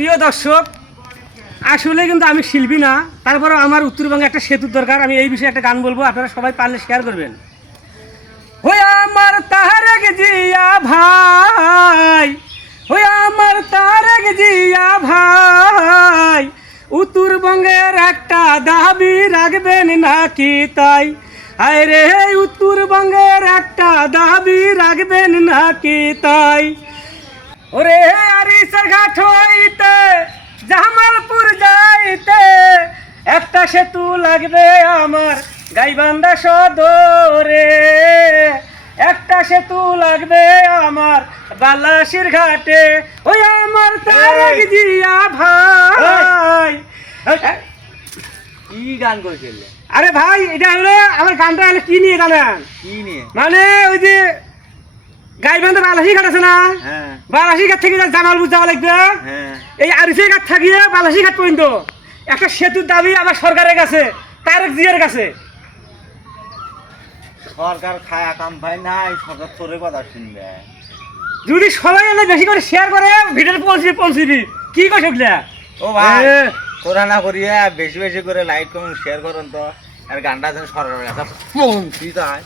প্রিয় দর্শক, আসলে কিন্তু আমি শিল্পী না, তারপরে আমার উত্তরবঙ্গে একটা সেতুর দরকার। আমি এই বিষয়ে একটা গান বলবো, আপনারা সবাই পারলে শেয়ার করবেন। ওই আমার তারেক জিয়া ভাই, ওই আমার তারেক জিয়া ভাই, উত্তরবঙ্গের একটা দাবি রাখবেন নাকি তাই? আয় রে, উত্তরবঙ্গের একটা দাবি রাখবেন নাকি তাই? ওরে আরিসের ঘাট হইতে জামালপুর যাইতে একটা সেতু লাগবে আমার গাইবান্ধা সদরে, একটা সেতু লাগবে আমার বালাসির ঘাটে। ওই আমার তারেক জিয়া ভাই। কি গান করেছিল? আরে ভাই, এটা হলো আমার গানটা হলো কি নিয়ে জানেন? কি নিয়ে? মানে ওই যে গাইবান্ধা বালাসি ঘাট আছে না, হ্যাঁ বালাসি ঘাট থেকে জামালপুর যাওয়া লাগবে। হ্যাঁ। এই আরিসের ঘাট থাকিয়ে বালাসি ঘাট পর্যন্ত একটা সেতুর দাবি আমার সরকারের কাছে, তারেক জিয়ার কাছে। সরকার খায়া কাম ভাই নাই, সরকার তোরে কথা শুনবে। যদি সবাই এলে বেশি করে শেয়ার করে ভিডিওটা পৌঁছিবি কি কই শুকলা। ও ভাই, তোরা না করিয়া বেশি বেশি করে লাইক কমেন্ট শেয়ার করুন তো, আর গানটা যেন সরকারের কাছে পৌঁছি যায়।